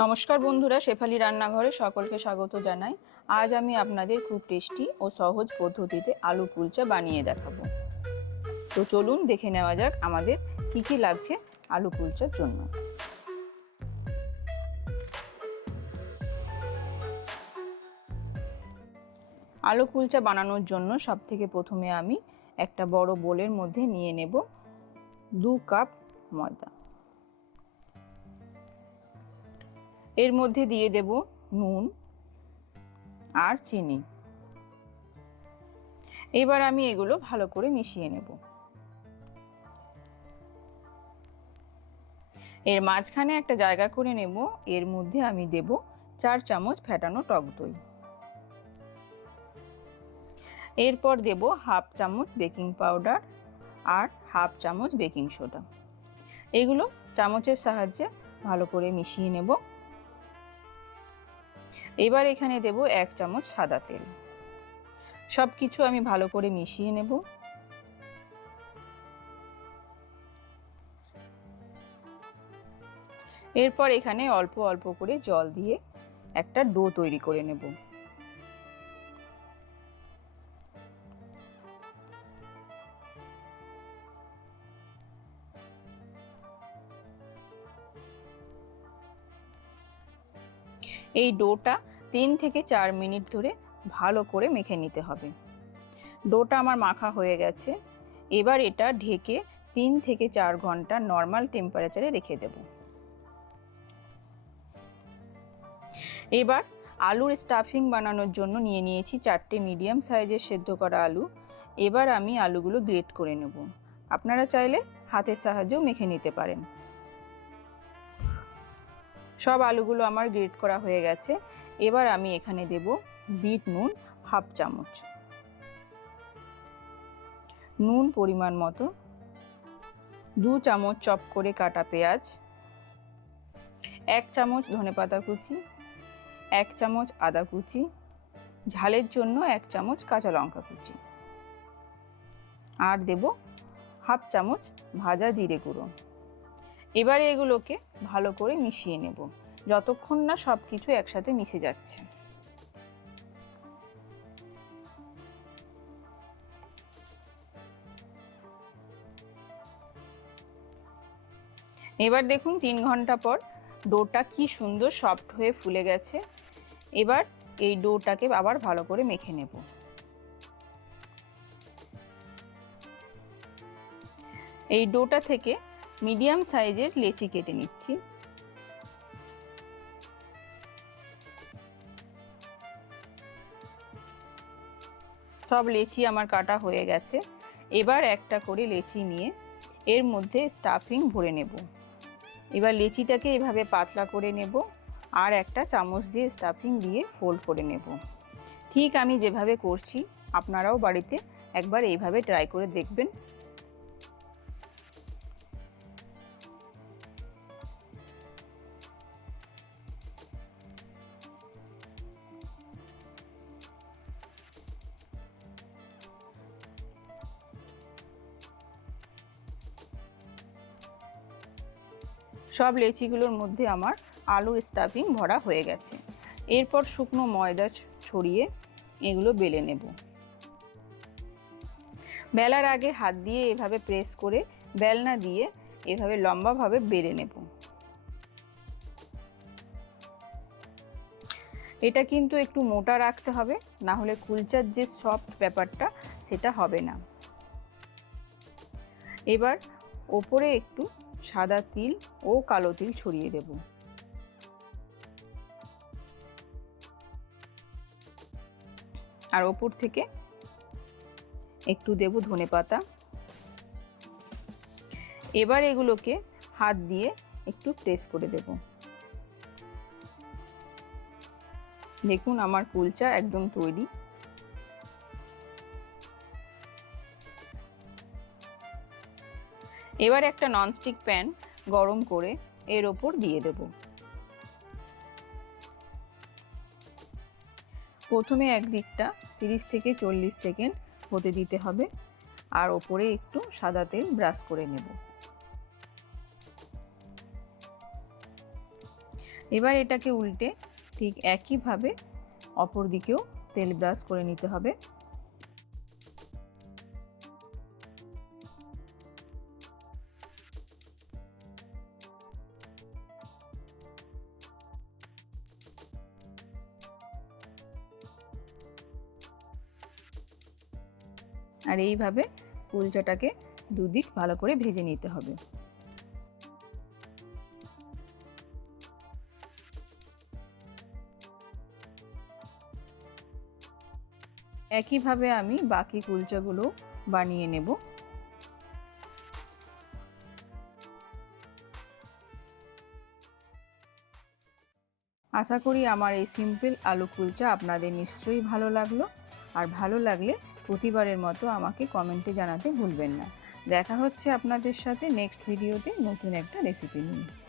নমস্কার বন্ধুরা, শেফালি রান্নাঘরে সকলকে স্বাগত জানাই। আজ আমি আপনাদের খুব টেস্টি ও সহজ পদ্ধতিতে আলু কুলচা বানিয়ে দেখাবো। তো চলুন দেখে নেওয়া যাক আমাদের কি কি লাগছে আলু কুলচার জন্য। আলু কুলচা বানানোর জন্য সবথেকে প্রথমে আমি একটা বড় বোলের মধ্যে নিয়ে নেব 2 কাপ ময়দা। এর মধ্যে দিয়ে দেব নুন আর চিনি। এবার আমি এগুলো ভালো করে মিশিয়ে নেব। এর মাঝখানে একটা জায়গা করে নেব। এর মধ্যে আমি দেব 4 চামচ ফেটানো টক দই। এরপর দেব হাফ চামচ বেকিং পাউডার আর হাফ চামচ বেকিং সোডা। এগুলো চামচের সাহায্যে ভালো করে মিশিয়ে নেব। এবার এখানে দেব 1 চামচ সাদা তেল। সব কিছু আমি ভালো করে মিশিয়ে নেব। এরপর এখানে অল্প অল্প করে জল দিয়ে একটা ডো তৈরি করে নেব। এই ডোটা 3 থেকে 4 মিনিট ধরে ভালো করে মেখে নিতে হবে। ডোটা আমার মাখা হয়ে গেছে। এবার এটা ঢেকে 3 থেকে 4 ঘন্টা নর্মাল টেম্পারেচারে রেখে দেব। এবার আলুর স্টাফিং বানানোর জন্য নিয়ে নিয়েছি 4টে মিডিয়াম সাইজের সেদ্ধ করা আলু। এবার আমি আলুগুলো গ্রেট করে নেব। আপনারা চাইলে হাতের সাহায্যেও মেখে নিতে পারেন। সব আলুগুলো আমার গ্রেট করা হয়ে গেছে। এবার আমি এখানে দেব বিট নুন হাফ চামচ, নুন পরিমাণ মতো, 2 চামচ চপ করে কাটা পেঁয়াজ, 1 চামচ ধনেপাতা কুচি, 1 চামচ আদা কুচি, ঝালের জন্য 1 চামচ কাঁচা লঙ্কা কুচি, আর দেব হাফ চামচ ভাজা জিরে গুঁড়ো। এবারে এগুলোকে ভালো করে মিশিয়ে নেব যতক্ষণ না সব কিছু একসাথে মিশে যাচ্ছে। এবার দেখুন 3 ঘন্টা পর ডোটা কি সুন্দর সফট হয়ে ফুলে গেছে। এবার এই ডোটাকে আবার ভালো করে মেখে নেব। এই ডোটা থেকে মিডিয়াম সাইজের লেচি কেটে নিচ্ছি। সব লেচি আমার কাটা হয়ে গেছে। এবার একটা করে লেচি নিয়ে এর মধ্যে স্টাফিং ভরে নেব। এবার লেচিটাকে এভাবে পাতলা করে নেব আর একটা চামচ দিয়ে স্টাফিং দিয়ে ফোল্ড করে নেব। ঠিক আমি যেভাবে করছি আপনারাও বাড়িতে একবার এইভাবে ট্রাই করে দেখবেন। সব লেচিগুলোর মধ্যে আমার আলুর স্টাফিং ভরা হয়ে গেছে। এরপর শুকনো ময়দা ছড়িয়ে এগুলো বেলে নেব। বেলার আগে হাত দিয়ে এভাবে প্রেস করে বেলনা দিয়ে এভাবে লম্বাভাবে বেলে নেব। এটা কিন্তু একটু মোটা রাখতে হবে, না হলে কুলচার যে সফট ব্যাপারটা সেটা হবে না। এবার ওপরে একটু সাদা তিল ও কালো তিল ছড়িয়ে দেব। আর ওপর থেকে একটু দেব ধনেপাতা। এবার এগুলোকে হাত দিয়ে একটু প্রেস করে দেব। দেখুন আমার কুলচা একদম তৈরি। এবার একটা ননস্টিক প্যান গরম করে এর ওপর দিয়ে দেব। প্রথমে একদিকটা 30 থেকে 40 সেকেন্ড হতে দিতে হবে আর ওপরে একটু সাদা তেল ব্রাশ করে নেব। এবার এটাকে উল্টে ঠিক একইভাবে অপর দিকেও তেল ব্রাশ করে নিতে হবে। আর এইভাবে কুলচাটাকে দুদিক ভালো করে ভেজে নিতে হবে। একইভাবে আমি বাকি কুলচাগুলো বানিয়ে নেব। আশা করি আমার এই সিম্পল আলু কুলচা আপনাদের নিশ্চয়ই ভালো লাগলো। আর ভালো লাগলে প্রতিবারের মতো আমাকে কমেন্টে জানাতে ভুলবেন না। দেখা হচ্ছে আপনাদের সাথে নেক্সট ভিডিওতে নতুন একটা রেসিপি নিয়ে।